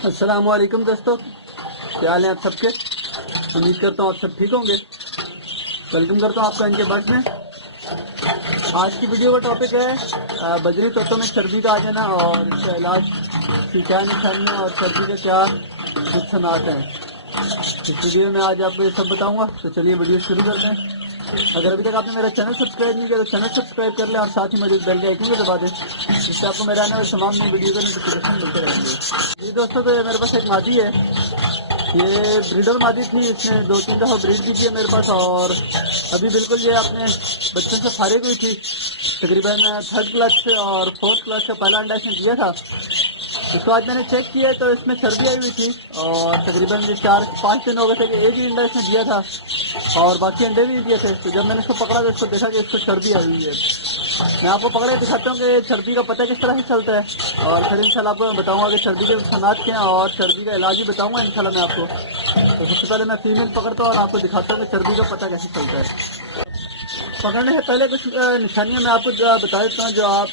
अस्सलाम वालेकुम दोस्तों, क्या हाल है आप सबके। उम्मीद करता हूँ आप सब ठीक होंगे। वेलकम करता हूँ आपका इनके बर्ड में। आज की वीडियो का टॉपिक है बजरी तोतों में चर्बी का आ जाना और इसका इलाज की क्या निशानियाँ और चर्बी के क्या नुकसानात हैं। इस वीडियो में आज आपको ये सब बताऊँगा, तो चलिए वीडियो शुरू करते हैं। अगर अभी तक आपने मेरा चैनल सब्सक्राइब नहीं किया तो चैनल सब्सक्राइब कर लें और साथ ही मौजूद बेल के आइकन को दबा दें, जिससे आपको मेरे आने वाले तमाम नई वीडियो का नोटिफिकेशन मिलते रहेंगे। जी दोस्तों, तो ये मेरे पास एक मादी है, ये ब्रीडर मादी थी। इसने 2-3 दफ़ा ब्रीड की थी मेरे पास और अभी बिल्कुल ये अपने बच्चों से फारिग हुई थी। तकरीबन 3rd क्लास से और 4th क्लास का पहला अंडा इसने दिया था। इसको आज मैंने चेक किया तो इसमें चर्बी आई हुई थी और तकरीबन 4-5 दिन हो गए थे कि एक ही अंडा इसने दिया था और बाकी अंडे भी दिए थे। तो जब मैंने इसको पकड़ा तो इसको देखा कि इसको चर्बी आई हुई है। मैं आपको पकड़ के दिखाता हूँ कि चर्बी का पता किस तरह से चलता है और फिर इंशाल्लाह आपको मैं बताऊँगा कि चर्बी के नुकसानात क्या हैं और चर्बी का इलाज भी बताऊँगा इंशाल्लाह मैं आपको। तो सबसे पहले मैं फीमेल पकड़ता हूँ और आपको दिखाता हूँ कि चर्बी का पता कैसे चलता है। पकड़ने से पहले कुछ निशानियाँ मैं आपको बता देता हूँ जो आप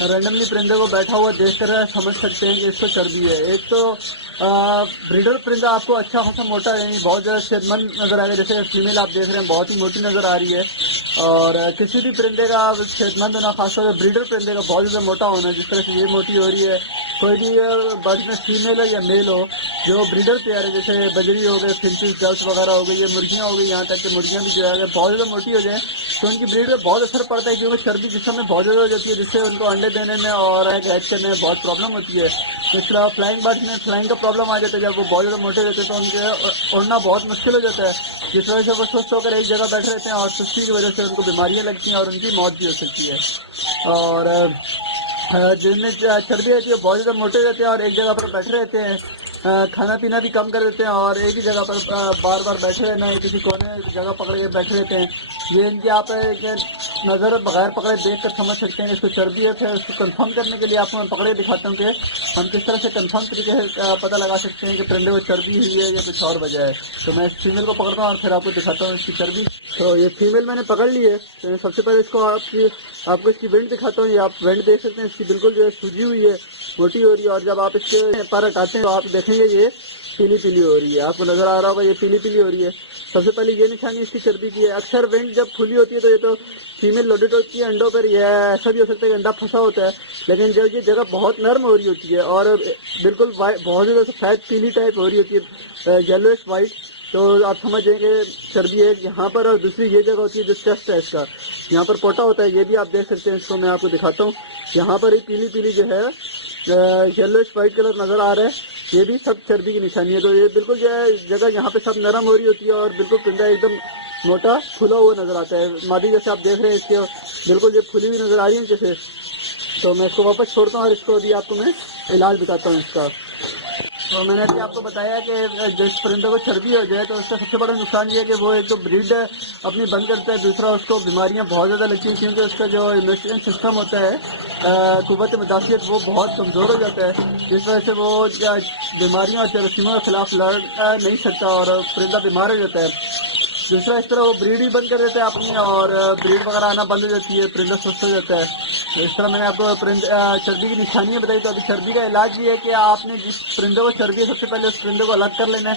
रैंडमली परिंदे को बैठा हुआ देख कर समझ सकते हैं कि इसको चर्बी है। एक तो ब्रीडर परिंदा आपको अच्छा खासा मोटा यानी बहुत ज़्यादा सेहतमंद नज़र आएगा, जैसे फीमेल आप देख रहे हैं बहुत ही मोटी नज़र आ रही है। और किसी भी परिंदे का सेहतमंद होना, खासतौर पर ब्रीडर परिंदे का बहुत ज़्यादा मोटा होना, जिस तरह से ये मोटी हो रही है। कोई भी बर्ड में फीमेल हो या मेल हो जो ब्रीडर पेयर है, जैसे बजरी हो गए, फिंचेस, डक्स वगैरह हो गई, ये मुर्गियाँ हो गई, यहाँ तक कि मुर्गियाँ भी जो है अगर बहुत ज़्यादा मोटी हो जाए तो उनकी ब्रीड में बहुत असर पड़ता है, क्योंकि चर्बी जिस्म में बहुत ज़्यादा हो जाती है, जिससे उनको अंडे देने में और एग हैच करने में बहुत प्रॉब्लम होती है। इसके अलावा फ्लाइंग बर्ड्स में फ्लाइंग का प्रॉब्लम आ जाता है, जब वो बहुत ज़्यादा मोटे रहते हैं तो उनके उड़ना बहुत मुश्किल हो जाता है, जिस वजह से वो सुस्त होकर एक जगह बैठे रहते हैं और सुस्ती की वजह से उनको बीमारियाँ लगती हैं और उनकी मौत भी हो सकती है। और जिनमें चर्बी रहती है बहुत ज़्यादा मोटे रहते हैं और एक जगह पर बैठे रहते हैं, खाना पीना भी कम कर देते हैं और एक ही जगह पर बार बार बैठे रहना है, किसी कोने जगह पकड़ के बैठे रहते हैं। ये इनकी आप नज़र बगैर पकड़े देख कर समझ सकते हैं कि इसको चर्बी है। फिर उसको कंफर्म करने के लिए आपको मैं पकड़े दिखाता हूँ कि हम किस तरह से कंफर्म तरीके से पता लगा सकते हैं कि परिंदे को चर्बी हुई है या कुछ और वजह है। तो मैं इस फीमेल को पकड़ता हूँ और फिर आपको दिखाता हूँ इसकी चर्बी। तो ये फीमेल मैंने पकड़ ली है। तो सबसे पहले इसको आपको इसकी वेंट दिखाता हूँ। ये आप वेंट देख सकते हैं, इसकी बिल्कुल जो है सूजी हुई है, मोटी हो रही है। और जब आप इसके पर हटाते हैं तो आप देखेंगे ये पीली पीली हो रही है, आपको नजर आ रहा होगा ये पीली पीली हो रही है। सबसे पहले ये निशानी इसकी चर्बी की है। अक्सर वेंट जब खुली होती है तो ये तो फीमेल लोडेड होती है अंडों पर, यह ऐसा भी हो सकता है कि अंडा फंसा होता है, लेकिन जब ये जगह बहुत नरम हो रही होती है और बिल्कुल बहुत ज़्यादा सफ़ेद पीली टाइप हो रही होती है, येलोइश वाइट, तो आप समझ जाएंगे चर्बी है यहाँ पर। और दूसरी ये जगह होती है जो चेस्ट है इसका, यहाँ पर पोटा होता है, ये भी आप देख सकते हैं। इसको मैं आपको दिखाता हूँ, यहाँ पर ही पीली पीली जो है येलोइश वाइट कलर नज़र आ रहा है, ये भी सब चर्बी की निशानी है। तो ये बिल्कुल जो है जगह यहाँ पे सब नरम हो रही होती है और बिल्कुल पिंडा एकदम मोटा फुला हुआ नज़र आता है। मादी जैसे आप देख रहे हैं इसके बिल्कुल ये फुली हुई नज़र आ रही है जैसे। तो मैं इसको वापस छोड़ता हूँ और इसको अभी आपको मैं इलाज बताता हूँ इसका। तो मैंने अभी आपको बताया कि जिस परिंदे को चर्बी हो जाए तो उसका सबसे बड़ा नुकसान ये है कि वो एक तो ब्रीड अपनी बंद करता है, दूसरा उसको बीमारियां बहुत ज़्यादा लगती हैं, क्योंकि उसका जो इम्यून सिस्टम होता है, क़ुव्वत मुदाफ़ियत, वो बहुत कमज़ोर हो जाता है, जिस वजह से वो बीमारियों और जरासीमों के खिलाफ लड़ नहीं सकता और परिंदा बीमार हो जाता है। दूसरा इस तरह वो ब्रीड ही बंद कर देता है अपनी और ब्रीड वगैरह आना बंद हो जाती है, परिंदा सुस्त हो जाता है। तो इस तरह मैंने आपको चर्बी की निशानियाँ बताई। तो अभी चर्बी का इलाज ये है कि आपने जिस परिंदे को चर्बी है सबसे पहले उस परिंदे को अलग कर लेना है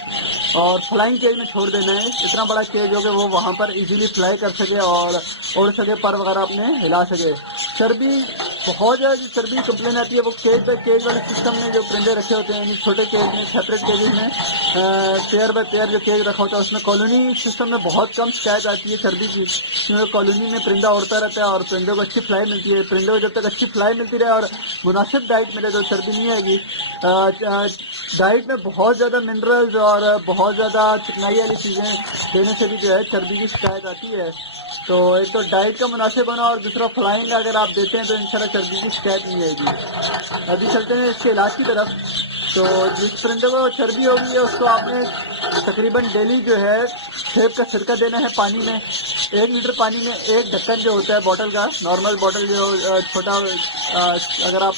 और फ्लाइंग केज में छोड़ देना है। इतना बड़ा केज हो कि वो वहाँ पर इजीली फ्लाई कर सके और उड़ सके, पर वगैरह अपने हिला सके। चर्बी बहुत ज़्यादा जो चर्बी कंप्लेन आती है वो केज बाय केज वाले सिस्टम में जो परिंदे रखे होते हैं, यानी छोटे केज में, सेपरेट केजेस में पेयर बाय पेयर जो केज रखा होता है, उसमें कॉलोनी सिस्टम में बहुत कम शिकायत आती है चर्बी की, क्योंकि कॉलोनी में परिंदा उड़ता रहता है और परिंदे को अच्छी फ्लाई मिलती है। परिंदे को जब तक अच्छी फ्लाई मिलती रहे और मुनासिब डाइट मिले तो चर्बी नहीं आएगी। डाइट में बहुत ज़्यादा मिनरल्स और बहुत ज़्यादा चिकनाई वाली चीज़ें देने से भी जो है चर्बी की शिकायत आती है। तो एक तो डाइट का मुनासिब होना और दूसरा फ्लाइंग अगर आप देते हैं तो इंशाल्लाह चर्बी की शिकायत नहीं आएगी। अभी चलते हैं इसके इलाज की तरफ। तो जिस परिंदे को चर्बी होगी है उसको आपने तकरीबन डेली जो है सेब का सिरका देना है पानी में। 1 लीटर पानी में एक ढक्कन जो होता है बॉटल का, नॉर्मल बॉटल जो छोटा, अगर आप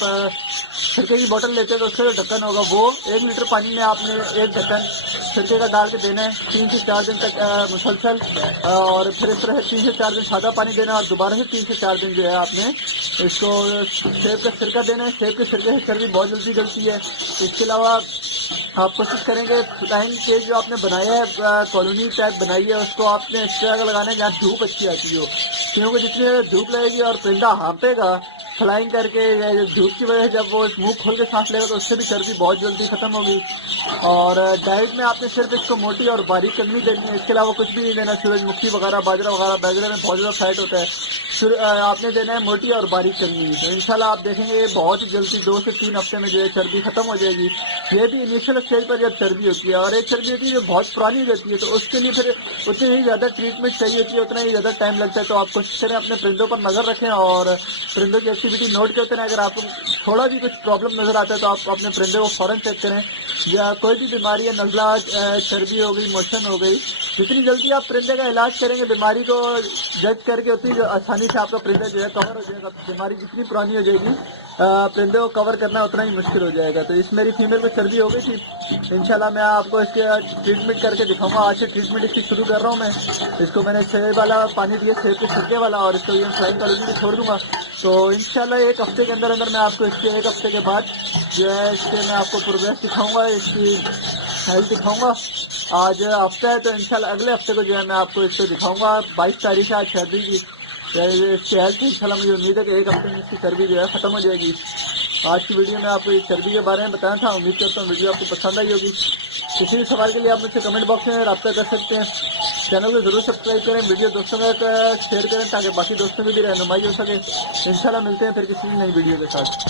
سرکے کی بوتل لیتے ہیں تو اس کا جو ڈھکن ہوگا وہ 1 لیٹر پانی میں آپ نے ایک ڈھکن سرکے کا ڈال کے دینا ہے 3 سے 4 دن تک مسلسل، اور پھر اس طرح 3 سے 4 دن سادہ پانی دینا ہے، اور دوبارہ سے 3 سے 4 دن جو ہے آپ نے اس کو سیب کا سرکہ دینا ہے۔ سیب کے سرکے سے چربی بہت جلدی گلتی ہے۔ اس کے علاوہ آپ کوشش کریں گے فلائنگ کیج جو آپ نے بنایا ہے، کالونی ٹائپ بنائی ہے، اس کو آپ نے اس جگہ لگانا ہے جہاں دھوپ اچھی آتی ہو، کیونکہ جتنی دھوپ لگے گی اور پرندہ ہانپے گا فلائنگ کر کے، یا دھوپ کی وجہ سے جب وہ منہ کھول کے سانس لے گا تو اس سے بھی چربی بہت جلدی ختم ہوگی۔ اور ڈائٹ میں آپ نے صرف اس کو موٹی اور باریک کرنی دینی ہے، اس کے علاوہ کچھ بھی نہیں دینا۔ سورج مکھی وغیرہ باجرہ وغیرہ، باجرے میں بہت زیادہ فیٹ ہوتا ہے، آپ نے دینا ہے موٹی اور باریک کرنی ہے۔ تو انشاءاللہ آپ دیکھیں گے بہت ہی جلدی 2 سے 3 ہفتے میں جو ہے چربی ختم ہو جائے گی۔ یہ بھی انیشیل اسٹیج پر جب چربی ہوتی ہے، اور ایک چربی ہوتی ہے جو بہت پرانی ہو جاتی ہے، تو اس کے لیے پھر اتنی ہی زیادہ ٹریٹمنٹ چاہیے ہوتی ہے، اتنا ہی زیادہ ٹائم لگتا ہے۔ تو آپ کوشش کریں اپنے پرندوں پر نظر رکھیں اور پرندوں کی ایکٹیویٹی نوٹ کرتے رہیں۔ اگر آپ کو تھوڑا بھی کچھ پرابلم نظر آتا ہے تو آپ اپنے پرندے کو فوراً چیک کریں، یا کوئی بھی بیماری ہے، نزلہ، چربی ہو گئی، موشن ہو گئی، جتنی جلدی آپ پرندے کا علاج کریں گے بیماری کو جج کر کے، اتنی آسانی سے آپ کا پرندہ جو ہے کور ہو جائے گا۔ بیماری جتنی پرانی ہو جائے گی پرندے کو کور کرنا اتنا ہی مشکل ہو جائے گا۔ تو اس میری فیمیل کو چربی ہو گئی تھی، انشاءاللہ میں آپ کو اس کے ٹریٹمنٹ کر کے دکھاؤں گا۔ آج سے ٹریٹمنٹ اس کی شروع کر رہا ہوں میں۔ اس کو میں نے سیب والا پانی دیا، سیب کے سرکے والا، اور اس کو یہ فلائنگ کالونی بھی چھوڑ دوں گا۔ تو انشاءاللہ 1 ہفتے کے اندر میں آپ کو اس کے 1 ہفتے کے بعد جو ہے اس کے میں آپ کو پروگریس دکھاؤں گا، اس کی ہیلتھ دکھاؤں گا۔ آج ہفتہ ہے تو انشاءاللہ اگلے ہفتے کو جو ہے میں آپ کو اس کو دکھاؤں گا۔ 22 تاریخ ہے آج فیبری کی۔ اس کی ہیلتھ انشاءاللہ مجھے امید ہے کہ 1 ہفتے میں اس کی چربی جو ہے ختم ہو جائے گی۔ آج کی ویڈیو میں آپ کو چربی کے بارے میں بتایا تھا، امید کرتا ہوں ویڈیو آپ کو پسند آئی ہوگی۔ کسی بھی سوال کے لیے آپ مجھ سے کمنٹ باکس میں رابطہ کر سکتے ہیں۔ چینل کو ضرور سبسکرائب کریں، ویڈیو دوستوں کے ساتھ شیئر کریں تاکہ باقی دوستوں کی بھی رہنمائی ہو سکے۔ انشاءاللہ ملتے ہیں پھر کسی نئی ویڈیو کے ساتھ۔